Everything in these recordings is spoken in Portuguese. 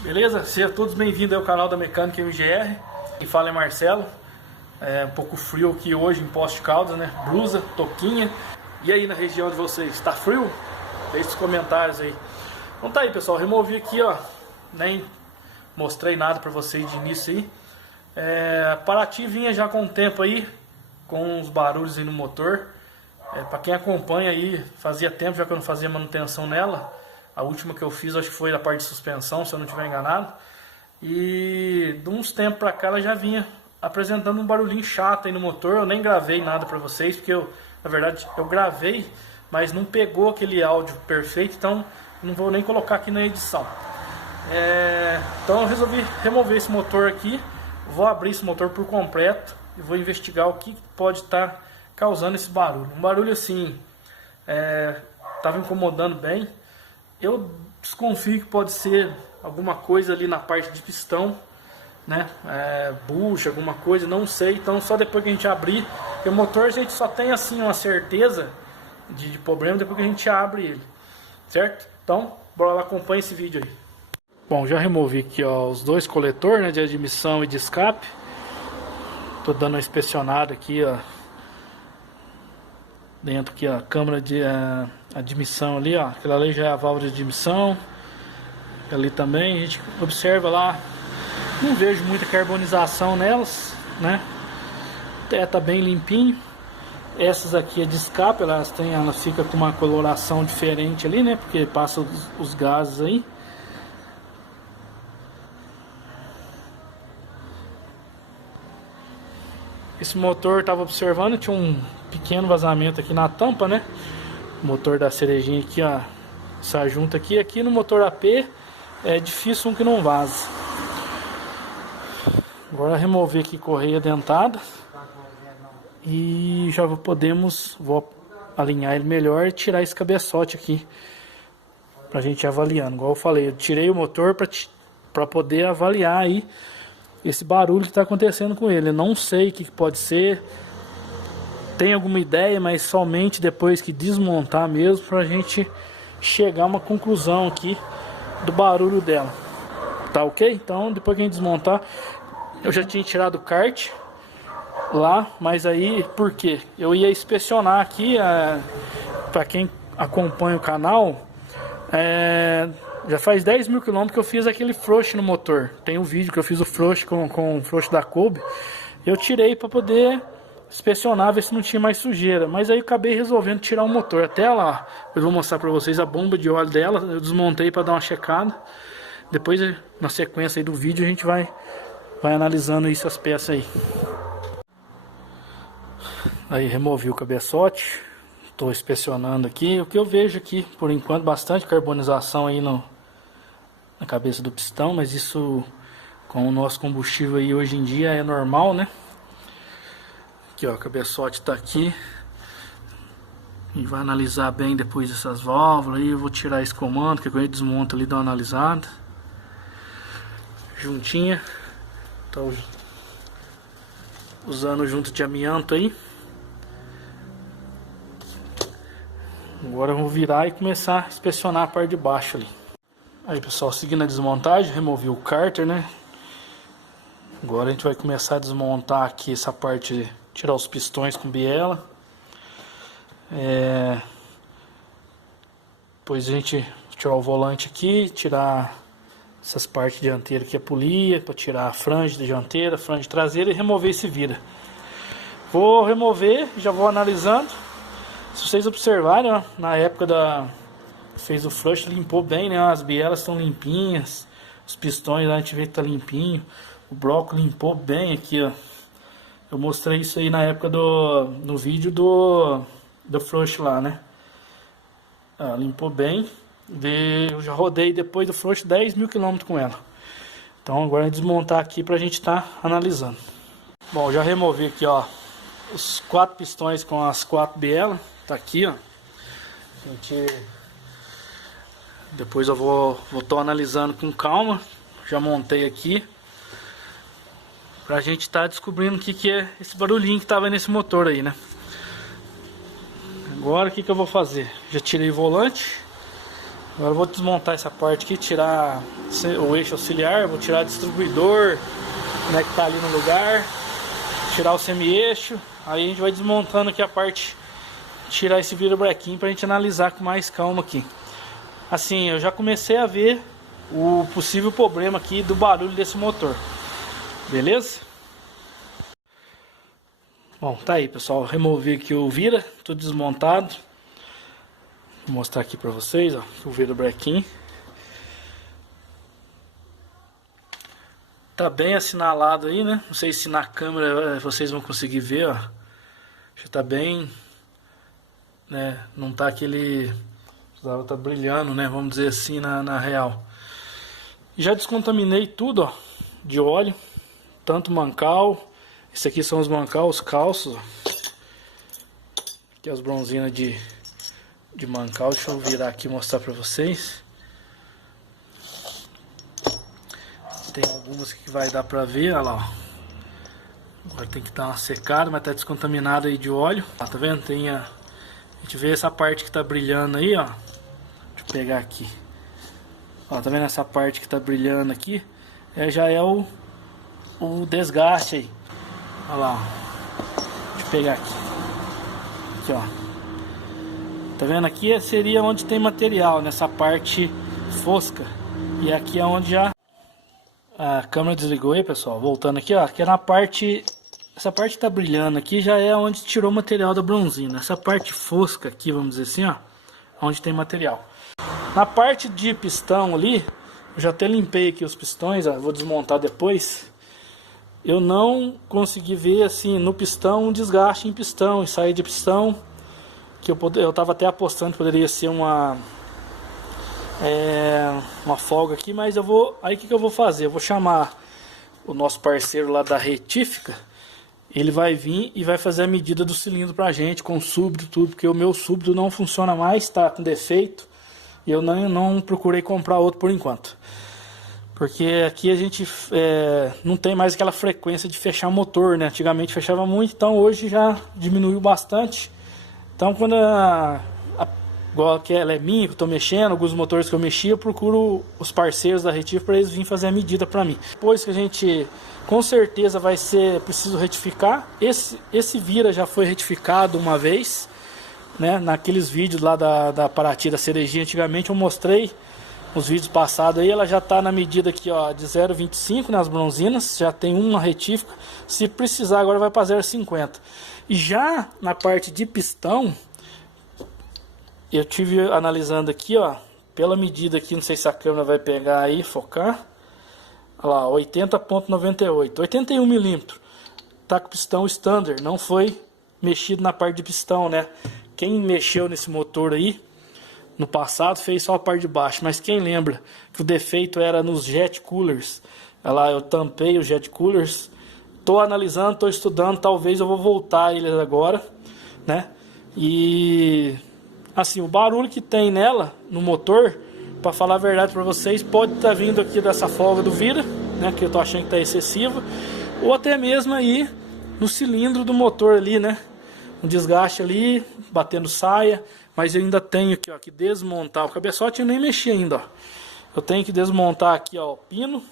Beleza? Sejam todos bem-vindos ao canal da Mecânica MGR. Quem fala é Marcelo. É um pouco frio aqui hoje em Poços de Caldas, né? Blusa, touquinha. E aí na região de vocês, tá frio? Deixe os comentários aí. Então tá aí, pessoal, removi aqui, ó. Nem mostrei nada pra vocês de início aí. A Paraty vinha já com o tempo aí, com uns barulhos aí no motor. Pra quem acompanha aí, fazia tempo já que eu não fazia manutenção nela. A última que eu fiz, acho que foi da parte de suspensão, se eu não estiver enganado. E de uns tempos pra cá ela já vinha apresentando um barulhinho chato aí no motor. Eu nem gravei nada pra vocês, porque na verdade eu gravei, mas não pegou aquele áudio perfeito, então não vou nem colocar aqui na edição. Então eu resolvi remover esse motor aqui. Vou abrir esse motor por completo e vou investigar o que pode estar causando esse barulho. Um barulho assim, estava incomodando bem. Eu desconfio que pode ser alguma coisa ali na parte de pistão, né? Bucha, alguma coisa, não sei. Então só depois que a gente abrir, porque o motor a gente só tem assim uma certeza de problema depois que a gente abre ele, certo? Então bora lá, acompanha esse vídeo aí. Bom, já removi aqui, ó, os dois coletores, né, de admissão e de escape. Tô dando uma inspecionada aqui, ó, dentro aqui, ó, a câmara de admissão ali, ó, aquela ali já é a válvula de admissão. Ali também a gente observa lá, não vejo muita carbonização nelas, né? Tá bem limpinho. Essas aqui é de escape, ela fica com uma coloração diferente ali, né? Porque passa os gases aí. Esse motor, estava observando, tinha um pequeno vazamento aqui na tampa, né? O motor da cerejinha aqui, ó, essa junta aqui. Aqui no motor AP é difícil que não vaze. Agora remover aqui correia dentada e já vou alinhar ele melhor e tirar esse cabeçote aqui pra gente ir avaliando. Igual eu falei, eu tirei o motor para poder avaliar aí esse barulho que está acontecendo com ele. Eu não sei o que pode ser, tem alguma ideia, mas somente depois que desmontar mesmo, para a gente chegar a uma conclusão aqui do barulho dela. Tá ok? Então depois que a gente desmontar, eu já tinha tirado o kart lá, mas aí por quê? Eu ia inspecionar aqui, para quem acompanha o canal, já faz 10 mil quilômetros que eu fiz aquele flush no motor. Tem um vídeo que eu fiz o flush com o flush da Kobe. Eu tirei para poder inspecionar, ver se não tinha mais sujeira. Mas aí eu acabei resolvendo tirar o motor. Até lá, eu vou mostrar para vocês a bomba de óleo dela. Eu desmontei para dar uma checada. Depois, na sequência aí do vídeo, a gente vai analisando essas peças aí. Aí removi o cabeçote. Estou inspecionando aqui. O que eu vejo aqui, por enquanto, bastante carbonização aí na cabeça do pistão, mas isso com o nosso combustível aí hoje em dia é normal, né? Aqui, ó, o cabeçote tá aqui. A gente vai analisar bem depois essas válvulas aí. Eu vou tirar esse comando, que quando eu desmonto ali, dá uma analisada. Juntinha. Tô usando junto de amianto aí. Agora eu vou virar e começar a inspecionar a parte de baixo ali. Aí, pessoal, seguindo a desmontagem, removi o cárter, né? Agora a gente vai começar a desmontar aqui essa parte, tirar os pistões com biela. Depois a gente tirar o volante aqui, tirar essas partes dianteiras aqui, a polia, para tirar a franja dianteira, a franja traseira e remover esse vira. Vou remover, já vou analisando. Se vocês observarem, ó, na época fez o flush, limpou bem, né? As bielas estão limpinhas, os pistões lá a gente vê que tá limpinho, o bloco limpou bem aqui, ó. Eu mostrei isso aí na época no vídeo do flush lá, né? Limpou bem. Eu já rodei depois do flush 10 mil quilômetros com ela. Então agora é desmontar aqui pra gente estar analisando. Bom, já removi aqui, ó, os 4 pistões com as 4 bielas. Tá aqui, ó. Depois eu vou estar analisando com calma. Já montei aqui pra gente estar descobrindo o que é esse barulhinho que tava nesse motor aí, né? Agora o que eu vou fazer? Já tirei o volante. Agora eu vou desmontar essa parte aqui, tirar o eixo auxiliar, vou tirar o distribuidor, né, que tá ali no lugar, tirar o semi-eixo, aí a gente vai desmontando aqui a parte, tirar esse virabrequim pra gente analisar com mais calma aqui. Assim, eu já comecei a ver o possível problema aqui do barulho desse motor, beleza? Bom, tá aí pessoal, removi aqui o vira, tudo desmontado. Vou mostrar aqui pra vocês, ó, o virabrequim. Tá bem assinalado aí, né? Não sei se na câmera vocês vão conseguir ver, ó. Já tá bem, né? Não tá aquele... tá brilhando, né? Vamos dizer assim, na real. Já descontaminei tudo, ó, de óleo. Tanto mancal. Esse aqui são os mancal, os calços, ó. Aqui as bronzinas de mancal. Deixa eu virar aqui e mostrar pra vocês. Tem algumas que vai dar pra ver, olha lá, ó. Agora tem que dar uma secada, mas tá descontaminado aí de óleo. Tá vendo? Tem a gente vê essa parte que tá brilhando aí, ó. Deixa eu pegar aqui. Ó, tá vendo essa parte que tá brilhando aqui? Já é o desgaste aí. Olha lá, ó. Deixa eu pegar aqui. Aqui, ó. Tá vendo? Aqui seria onde tem material, nessa parte fosca. E aqui é onde já... A câmera desligou aí, pessoal. Voltando aqui, ó. Aqui é na parte... Essa parte que tá brilhando aqui já é onde tirou o material da bronzina. Essa parte fosca aqui, vamos dizer assim, ó. Onde tem material. Na parte de pistão ali, eu já até limpei aqui os pistões, ó. Vou desmontar depois. Eu não consegui ver, assim, no pistão, um desgaste em pistão, em saída de pistão. Que eu tava até apostando que poderia ser uma folga aqui, mas eu vou... Aí o que eu vou fazer? Eu vou chamar o nosso parceiro lá da retífica. Ele vai vir e vai fazer a medida do cilindro pra gente, com súbito e tudo, porque o meu súbito não funciona mais, tá com defeito. E eu não procurei comprar outro por enquanto. Porque aqui a gente não tem mais aquela frequência de fechar motor, né? Antigamente fechava muito, então hoje já diminuiu bastante. Então quando igual que ela é minha, que eu tô mexendo, alguns motores que eu mexi, eu procuro os parceiros da retífica para eles virem fazer a medida para mim. Depois que a gente, com certeza vai ser preciso retificar, esse vira já foi retificado uma vez, né? Naqueles vídeos lá da Paraty, da Cerejinha, antigamente eu mostrei os vídeos passados aí, ela já tá na medida aqui, ó, de 0,25 nas bronzinas, já tem uma retífica, se precisar agora vai para 0,50. E já na parte de pistão, eu tive analisando aqui, ó, pela medida aqui, não sei se a câmera vai pegar aí, focar. Olha lá, 80,98, 81 milímetros. Tá com pistão standard, não foi mexido na parte de pistão, né? Quem mexeu nesse motor aí, no passado, fez só a parte de baixo. Mas quem lembra que o defeito era nos jet coolers? Olha lá, eu tampei os jet coolers. Tô analisando, tô estudando, talvez eu vou voltar eles agora, né? E assim, o barulho que tem nela, no motor, para falar a verdade para vocês, pode estar vindo aqui dessa folga do vira, né? Que eu tô achando que tá excessiva, ou até mesmo aí no cilindro do motor ali, né? Um desgaste ali, batendo saia, mas eu ainda tenho aqui, ó, que desmontar o cabeçote, eu nem mexi ainda, ó. Eu tenho que desmontar aqui, ó, o pino,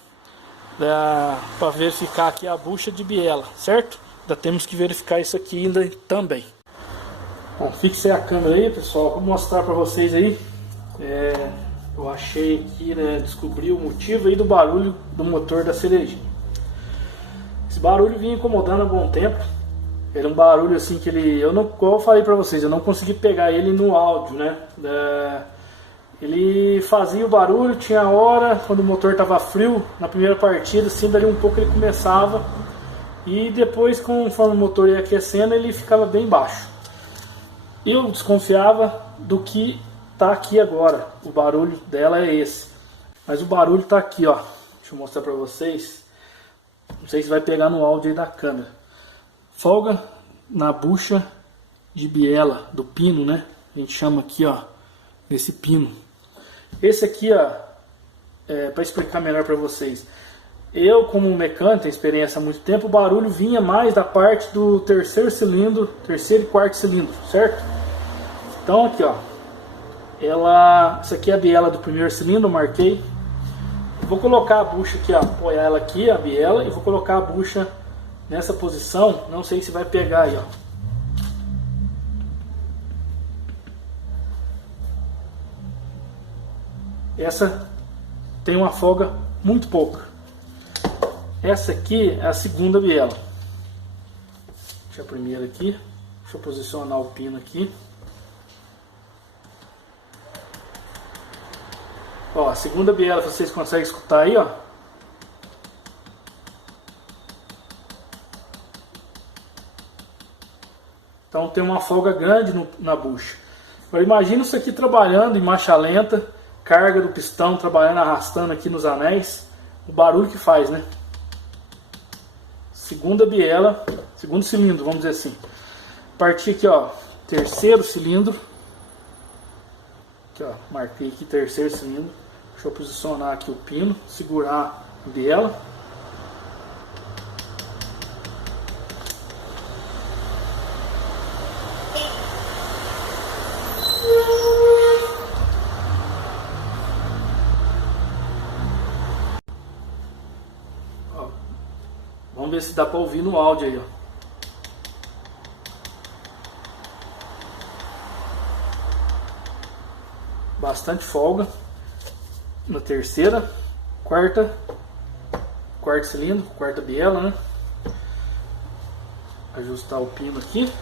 para verificar aqui a bucha de biela, certo? Ainda temos que verificar isso aqui ainda também. Bom, fixei a câmera aí, pessoal, vou mostrar para vocês aí. Eu achei aqui, né, descobri o motivo aí do barulho do motor da Cerejinha. Esse barulho vinha incomodando há bom tempo. Era um barulho assim que ele, como eu falei para vocês, eu não consegui pegar ele no áudio, né? Ele fazia o barulho, tinha hora, quando o motor estava frio, na primeira partida, assim, dali um pouco ele começava. E depois, conforme o motor ia aquecendo, ele ficava bem baixo. Eu desconfiava do que tá aqui agora. O barulho dela é esse. Mas o barulho tá aqui, ó. Deixa eu mostrar para vocês. Não sei se vai pegar no áudio aí da câmera. Folga na bucha de biela, do pino, né? A gente chama aqui, ó, esse pino. Esse aqui, ó, para explicar melhor para vocês. Eu, como mecânico, tenho experiência há muito tempo, o barulho vinha mais da parte do terceiro cilindro, terceiro e quarto cilindro, certo? Então aqui, ó, Essa aqui é a biela do primeiro cilindro, eu marquei. Vou colocar a bucha aqui, ó, apoiar ela aqui, a biela, e vou colocar a bucha nessa posição. Não sei se vai pegar aí, ó. Essa tem uma folga muito pouca. Essa aqui é a segunda biela. Deixa a primeira aqui. Deixa eu posicionar o pino aqui. Ó, a segunda biela, vocês conseguem escutar aí, ó. Então tem uma folga grande na bucha. Eu imagino isso aqui trabalhando em marcha lenta, carga do pistão trabalhando, arrastando aqui nos anéis. O barulho que faz, né? Segunda biela, segundo cilindro, vamos dizer assim. Parti aqui, ó, terceiro cilindro. Aqui, ó, marquei aqui terceiro cilindro. Deixa eu posicionar aqui o pino, segurar a biela. Ó, vamos ver se dá para ouvir no áudio aí, ó. Bastante folga na terceira, quarto cilindro, quarta biela, né? Ajustar o pino aqui.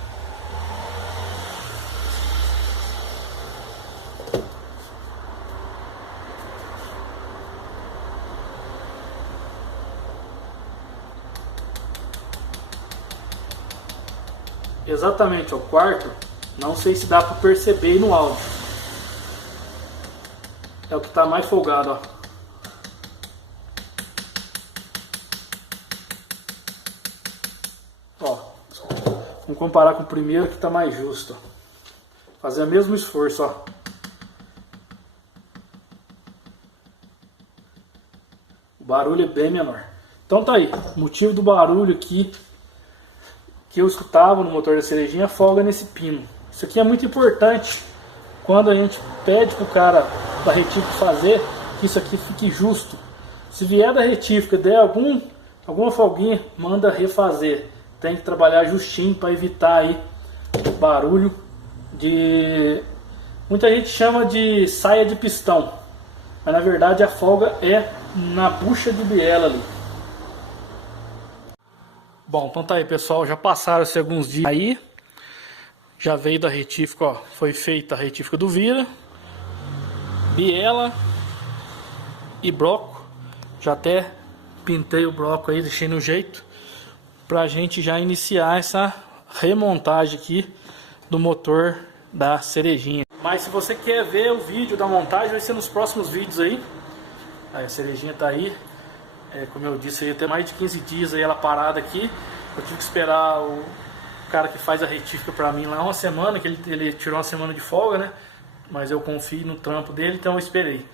Exatamente, o quarto, não sei se dá para perceber aí no áudio. É o que está mais folgado, ó. Ó, vamos comparar com o primeiro que está mais justo. Ó. Fazer o mesmo esforço, ó. O barulho é bem menor. Então tá aí, o motivo do barulho aqui que eu escutava no motor da Cerejinha, folga nesse pino. Isso aqui é muito importante quando a gente pede pro cara da retífica fazer, que isso aqui fique justo. Se vier da retífica der alguma folguinha, manda refazer. Tem que trabalhar justinho para evitar aí barulho de... Muita gente chama de saia de pistão, mas na verdade a folga é na bucha de biela ali. Bom, então tá aí, pessoal, já passaram-se alguns dias aí. Já veio da retífica, ó, foi feita a retífica do vira, biela e broco. Já até pintei o broco aí, deixei no jeito, pra gente já iniciar essa remontagem aqui do motor da Cerejinha. Mas se você quer ver o vídeo da montagem, vai ser nos próximos vídeos aí. Aí a Cerejinha tá aí. Como eu disse, ia ter mais de 15 dias aí ela parada aqui. Eu tive que esperar o cara que faz a retífica pra mim lá uma semana, que ele tirou uma semana de folga, né? Mas eu confio no trampo dele, então eu esperei.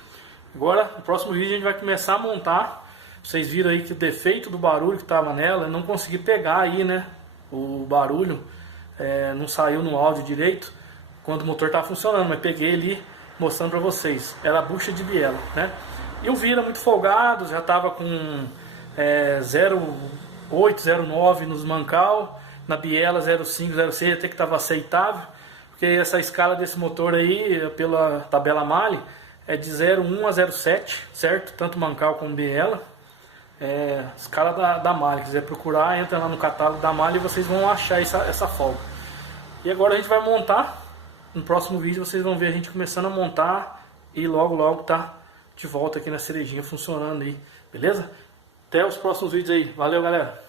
Agora, no próximo vídeo a gente vai começar a montar. Vocês viram aí que o defeito do barulho que tava nela, eu não consegui pegar aí, né? O barulho não saiu no áudio direito quando o motor tava funcionando, mas peguei ali mostrando pra vocês. Era a bucha de biela, né? E o vira muito folgado, já estava com 0,8, 0,9 nos mancal, na biela 0,5, 0,6, até que estava aceitável, porque essa escala desse motor aí, pela tabela Mali, é de 0,1 a 0,7, certo? Tanto mancal como biela. Escala da Mali, quiser procurar, entra lá no catálogo da Mali e vocês vão achar essa folga. E agora a gente vai montar, no próximo vídeo vocês vão ver a gente começando a montar e logo tá de volta aqui na Cerejinha funcionando aí, beleza? Até os próximos vídeos aí, valeu galera!